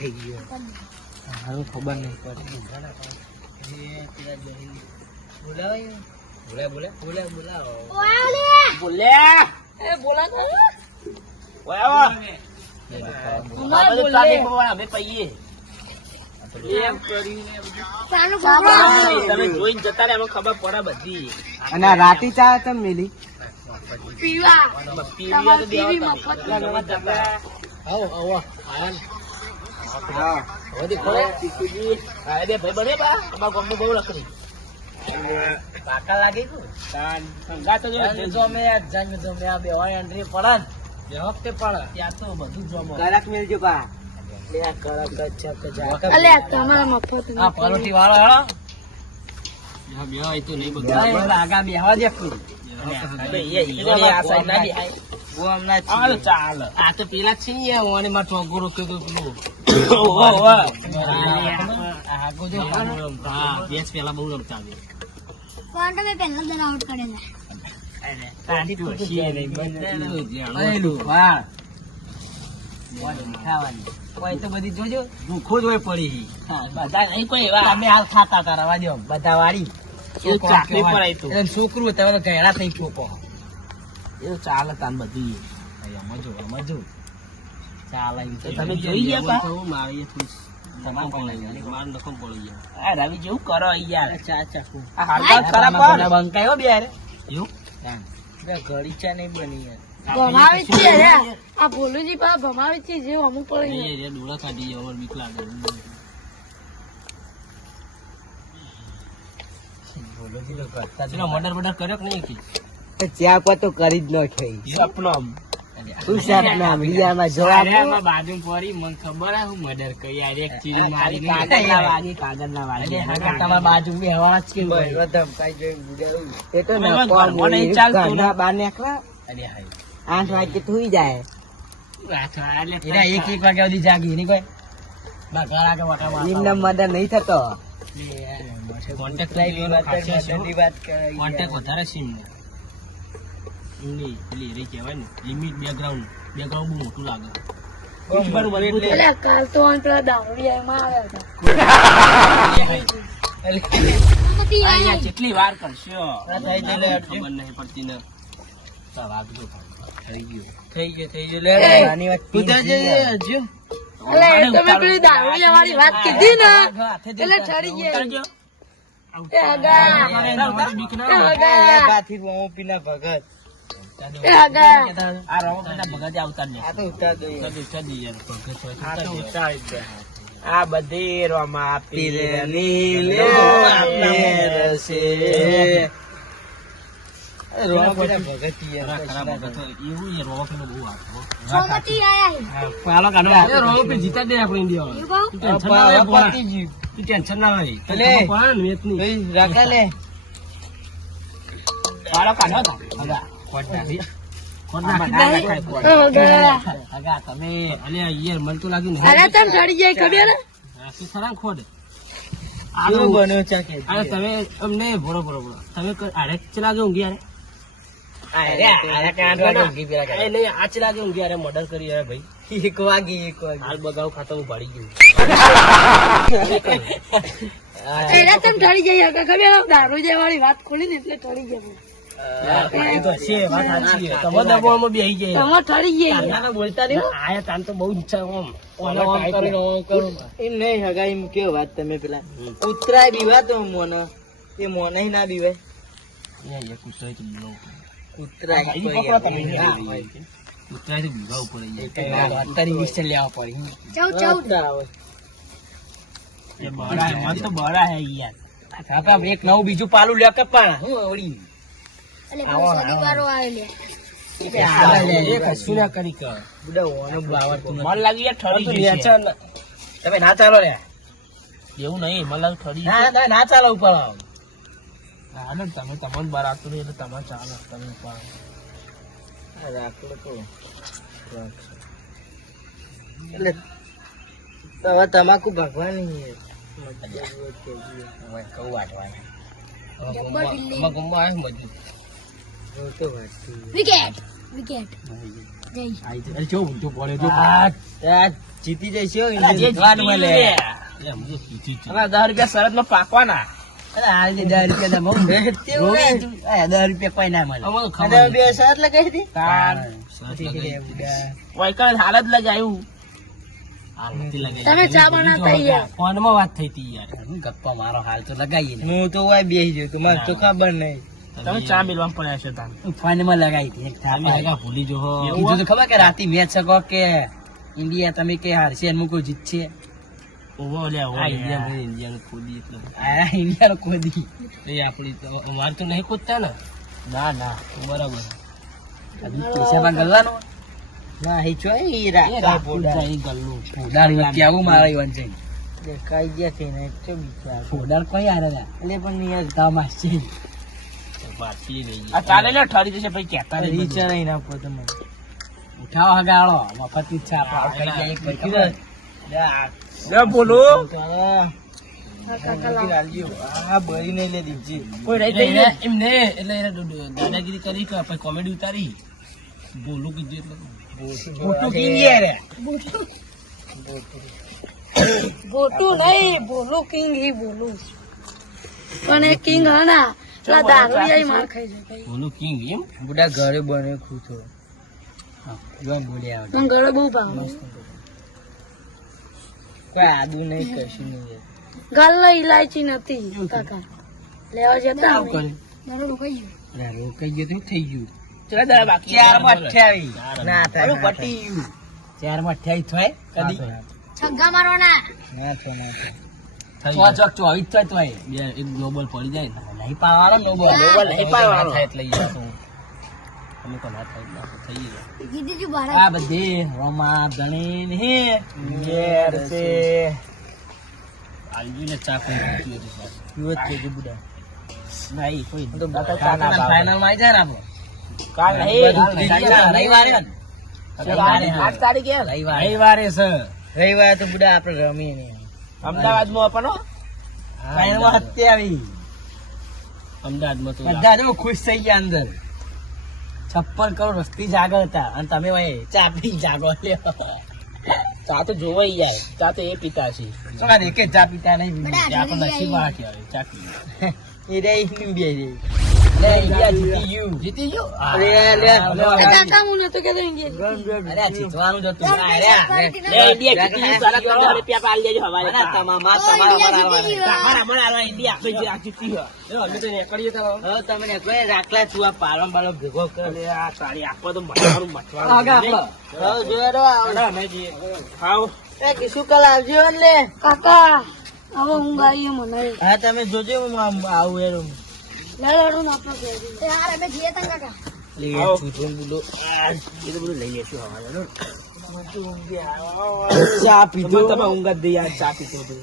થઈ ગયો. હારું ખબર નહીં પડે. ખબર પડે બધી. અને આ રાતી ચા તમે મેલી પાકા લાગી કડક મેલજો પા. પરોઠી વાળો આ તો પેલા છે પેલા બહુ રમતા તો બધી જોજો ભૂખો જ હોય પડી બધા નહીં કોઈ એવા અમે હાલ ખાતા હતા રવા દો બધા વાળી છોકરું તમે તો ઘેરા થઈ છોકો એવું ચાલે તાન બધી મજો ચાલે તમે જોઈ ગયા મારી રવિ જેવું કરો યાર બંકાયો બે યાર એવું ગળીચા નહીં બની યાર ભમાવી છે આ ભોલુજી પા ભમાવી છે જે અમુક પડી ડોળા કાઢી જાય બીક લાગે મર્ડર કર્યો કે નહીં ચા પર તો કરી જ ન થઈ. સપનો શું સપના મીડિયામાં જવાબ બાજુ પડી મને ખબર હે હું મર્ડર કરી યાર એક ચીજ મારી કાગળના વાગી તમારા બાજુ બેહવા જ કેવું ધમકાઈ જોઈને ગુજારું એ તો નહીં ચાલતું બાર નીકળા 8 વાગે સુઈ જાય. એક વાગ્યા સુધી જાગી નહીં કોઈ એમના મર્ડર નહીં થતો. કોન્ટેક્ટ વધારે સીમ પેલી રે કહેવાય ને લિમિટ બેકગ્રાઉન્ડ બહુ મોટું લાગે. કાલ તો પેલા દારૂડિયામાં આવ્યા કેટલી વાર કરશો ખબર નહીં પડતી ને થઈ ગયો નાની વાત તમે પેલી દારૂડિયા વાળી વાત કીધી ને એટલે ચડી ગયા. આ બધી રોમા જીતા દે આપણે ઇન્ડિયા ટેન્શન ના હોય રાખા લે વાળો કાઢો તમે અલે યાર મને તો લાગ્યું ચડી જાય ખબર ખરા ખોડ બન્યો ચા કે તમે અમને ભરો તમે આડે ચલા ગયો ઊંઘી આ ચલા ગયો ઊંઘી મર્ડર કરી ભાઈ 1 વાગે હાલ બગાવ ખાતો હું ભાડી ગયું ચડી જાય ખબર દારૂડિયા વાળી વાત ખોલી ને એટલે ચડી ગયા. બોલતા આયા તાન તો બહુ ઈચ્છા એમ નહીં હગાઈ કેવો વાત તમે પેલા ઉતરાય બીવા તો મોને એ મોને ના બીવાય ઉતરાય બીવા ઉપર બરા હે યાર એક નવું બીજું પાલું લે કે પણ હું ઓળી તમે ના ચાલો રે એવું નહીં મને ઠરી ના ચાલો ઉપર તમે તમને બરાતું એટલે તમે ચાલો તમે એટલે હવે તમાકુ ભગવાની કઉ વાટવાના વિકેટ અરે જો ઊંચો પડે જો જીતી જઈશું અલા, જે જીતવાનું જીત્યું મળે. લે. અલા, હું તો જીતી જ છું. અલા, 10 રૂપિયા શરતમાં પાકવાના. તેવું હે? અમારો આ ખબર તો બે શરત લગાવી હતી તાર. વૈકલ હાલ જ લગાવ્યું. તમે ચા બનાવતા યાર. ફોનમાં વાત થઈ હતી યાર. ગપ્પા મારો હાલ તો લગાવીએ ને. હું તો વાય બેસી ગયો તું મને તો ખબર નહીં તમે ચા મેળવા પડ્યા છો તાર. ફોનમાં લગાવી હતી એક તમે લગા ભૂલી જો હો. કીધું તો ખબર કે રાતે મેચ શકો કે ઇન્ડિયા તમે કે હારશે અને મુકો જીતશે ઓહો લે ઓહો આ લે. ઇન્ડિયાનું ખોદી એટલે આ ઇન્ડિયાનું ખોદી એ આપણી તો અમારે તો નહીં કૂદતા ને. ના ના બરાબર. પૈસા ગલ્લાનો ના હિચો એ રાખતા રાખું પોડા જાય ગલ્લું. ફોડાનું કેવું મારે ઈવન છે દેખાઈ ગયા છે ને તો બિચાર ફોડાર કોઈ હારે ના એટલે પણ યાર તામાશ છે વાંચી રહી. આ ચાલે ને ઠરી જશે પછી કહેતા નહીં બધું. વિચાર નહીં નાખો તમે ઉઠાવો હગાડો મફત ઈચ્છા આપણે કઈ જાય એક ભાઈ લે બોલો. આ બળી નહીં લે દીધી કોઈ રહી થઈ ને એમ ને એટલે એને દાદાગીરી કરી કે પછી કોમેડી ઉતારી. બોલું કીધું એટલે ફોટો કિંગ યાર બોટું નહીં બોલું કિંગ હી બોલું પણ એ કિંગ હના પેલા દારૂડિયા માર ખાઈ જાય બોલું કિંગ એમ. બુડા ઘરે બને ખૂતો જોન બોલ્યા મને ઘરે બહુ ભાવે કોઈ આદુ નહીં કશું નહીં ગાલના ઇલાયચી નથી કાકા લેવા જતા આવું કરે મારું રોકાઈ ગયું રોકાઈ ગયો તો થઈ ગયું ચલા દાદા બાકી 4 માં 28 ના થાય અરે પટી ગયું 4 માં 28 થાય કદી છગ્ગા મારવાના ના થાય ના થાય થઈ ચોક ચોક 24 થાય તોય બે એક ગ્લોબલ પડી જાય ને. નહીં પાવાનો નો બોલ ગ્લોબલ નહીં પાડવાનો. થાય એટલે યાર તો અમે તો ના થાય ના થઈ જાય. કીધી તું બહાર આ બધી રોમા ધણીન હે ઘેર છે આલજીને ચા કોઈ પીતી હતી સાહેબ. પીવો જ છે બુડા નહીં કોઈ તો બકા ફાઇનલ કાકા માં આવી જાય ને આપણો કાલ બધું નહીં. થઈ ગયું. રવિવારે ને? રવિવારે 8 તારીખે રવિવારે રવિવારે છે રવિવારે તો બુડા આપણે રમીએ નહીં અમદાવાદમાં આપવાનો. ફાઇનલ માં હત્યા આવી અમદાવાદમાં તો બધા જો ખુશ થઈ ગયા અંદર 56 કરોડ વસ્તી જાગર હતા અને તમે ભાઈ ચા પી જાગો લ્યો ચા તો જોવાઈ જાય. ચા તો એ પીતા છે. શું કાંઈ એકે ચા પીતા નહીં ચા પણ નસીબમાં કહેવાય. ચા પીએ. એ રહી ઇન્ડિયા રહી લે ઇન્ડિયા જીતી ગયું જીતી ગયો. લે લે કાકા હું નતો કેતો ઇન્ડિયા અરે આ જીતવાનું જ હતું અરે લે, ઇન્ડિયા જીતી ગયું. સરસ 15 રૂપિયા પાડી દેજો હવારે. તમારા અમારા ઇન્ડિયા આપણે જે આ જીતી ગયો. અમે તો નીકળીએ તો હવે તમે કોઈ રાખલા છું આ પાલમ બાલમ ભેગો કર અરે આ તારી આખો તો મઠવાનું મઠવાનું. આગળ આપણો. હવે જોયો તો અરે અમે જઈએ. ખાઓ. એ કિશુ કાલ આવજો ને લે કાકા હવે હું ગાઈએ મને હા તમે જોજો હું આવું એનું લડવાનું આપણો કહેજો યાર અમે જઈએ તા કાકા આવો. છૂટું બોલો આ એ તો બધું લઈ લેશું હવારે. ચા પીધો તમે ઊંઘ જ દઈ યાર. ચા પીધો બધું.